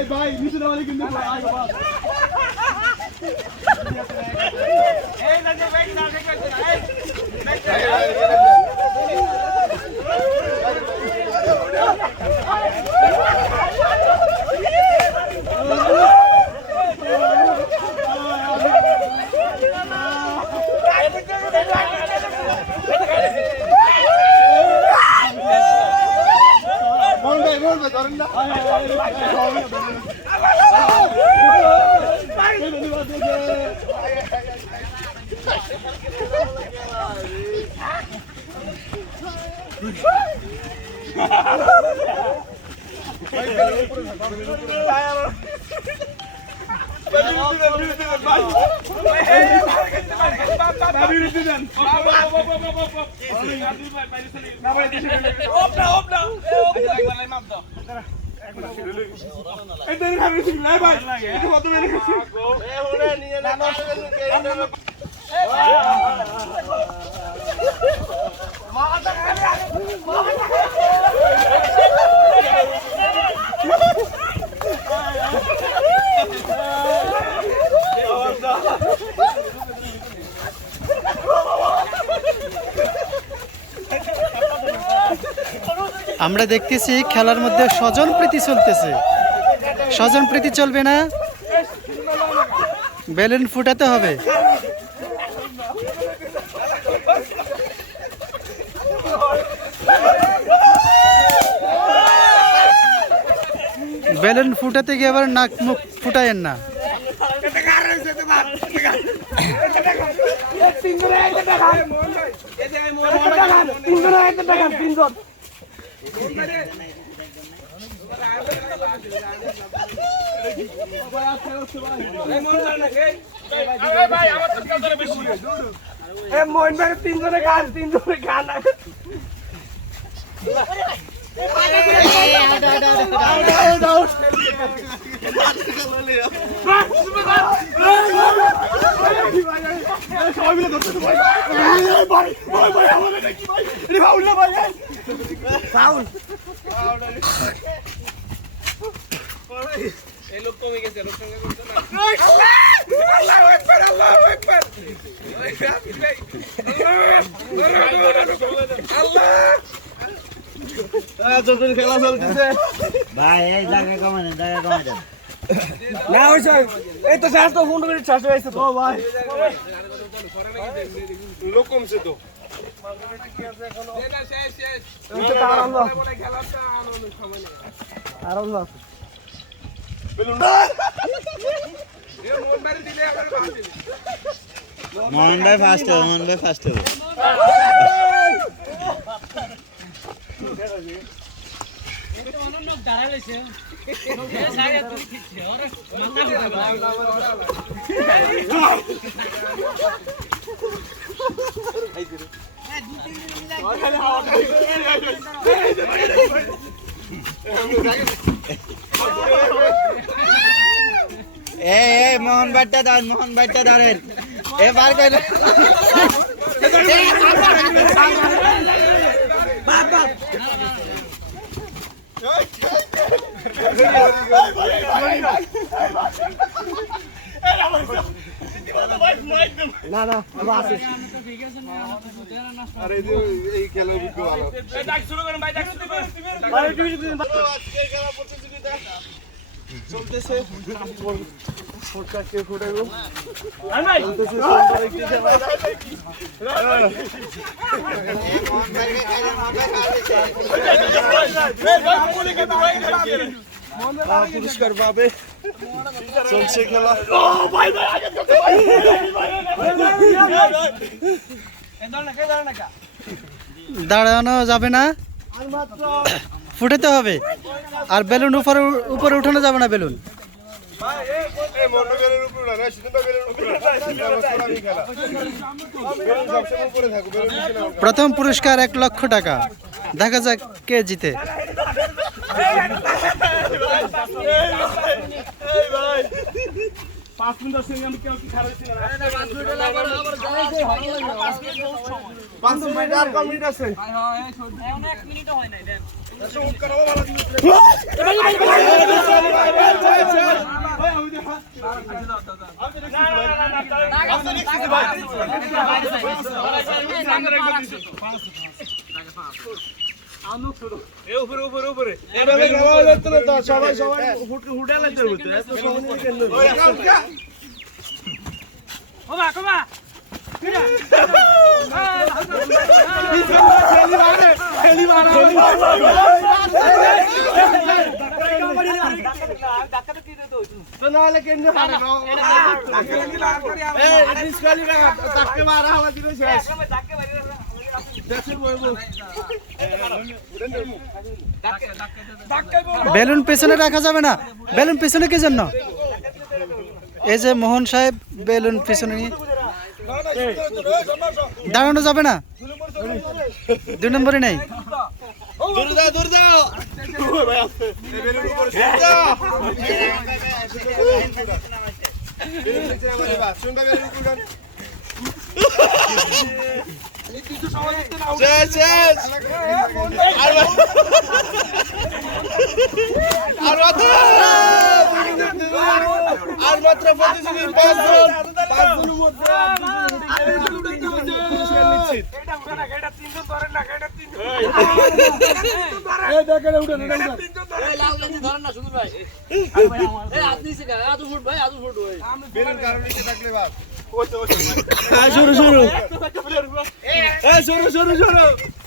এই ভাই নিচে দেওয়ালে কিন্তু আয় বাবা মন ভাই মন ভাই ধরেন না আমরা দেখতেছি খেলার মধ্যে স্বজন প্রীতি চলতেছে। স্বজন প্রীতি চলবে না? বেলুন ফুটাতে হবে। বেলুন ফুটাতে গিয়ে আবার নাক মুখ ফুটায়েন না। তিনজনে গান তিনজনে গান। সবাই মিলে ধরতে ভাই ভাই ভাই ভাই আমাদের নাকি ভাই এটা ফাউল না ভাই ফাউল এই লোক কমে গেছে লোক সঙ্গে করতে না আল্লাহু! আকবার আল্লাহু আকবার আল্লাহ যখন খেলা চলতেছে ভাই এই জায়গা কমানে জায়গা কমানে না হইছে এই তো শেষ তো 15 মিনিট শেষ হয়েছে তো। ভাই। লোক কমছে মোহন ভাই ফার্স্ট মোহন ভাই ফার্স্ট হবে এই এই মোহন ভাইটা দাঁড় মোহন ভাইটা দাঁড়েন এ বার না না আছে আরে এই খেলা বিকু ভালো আরে তুমি যদি আজকে খেলা প্রতিযোগিতা চলতেছে ফোটকা কে ফুটাইবো চলতেছে পুরস্কার পাবে। চলছে খেলা। দাঁড়ানো যাবে না। ফুটাতে হবে। আর বেলুন উপরে উপরে উঠানো যাবে না বেলুন। প্রথম পুরস্কার এক লক্ষ টাকা। দেখা যাক কে জিতে। পাঁচ মিনিট আসেনি আমি কেউ কি খারাপ ছিল না পাঁচ মিনিট আবার আবার পাঁচ মিনিট আর কম মিনিট আছে। হ্যাঁ হ্যাঁ এখন 1 মিনিটও হয় নাই দেন ভাই হারে না এই নিষ্কালি না তাকে মারা হওয়া দিলে শেষ বেলুন পেছনে রাখা যাবে না। বেলুন পেছনে কি জন্য? এই যে মোহন সাহেব, বেলুন পেছনে নিয়ে। দাঁড়ানো যাবে না। দুই নম্বরে নেই যাও দূরে যাও শেষ শেষ আর মাত্র প্রতিযোগী পাঁচজন পাঁচজনের মধ্যে নিশ্চিত শুরু শুরু শুরু শুরু শুরু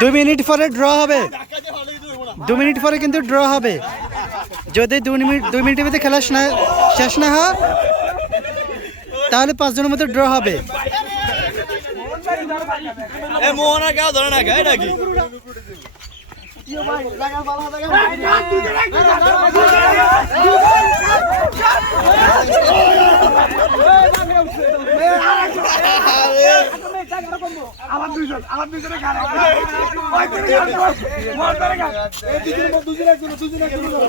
দুই মিনিট পরে ড্র হবে। দু মিনিট পরে কিন্তু ড্র হবে। যদি দুই মিনিট দুই মিনিটের ভিতরে খেলা শেষ না- শেষ না হয় তাহলে পাঁচজনের মধ্যে ড্র হবে। মোহনা কেউ ধরে না গায়ে নাকি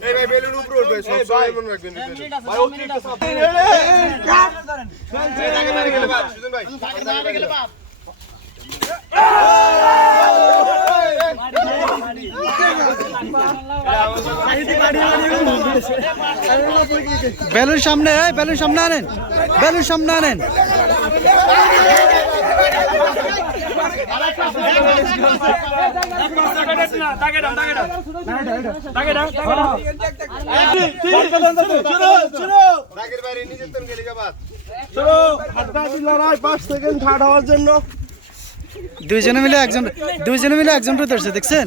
এই ভাই বেলুন সামনে বেলুন সামনে আনেন বেলুন সামনে আনেন। থার্ড হওয়ার জন্য। দুইজনে মিলে একজন দুইজনে মিলে একজনকে ধরছে দেখছেন?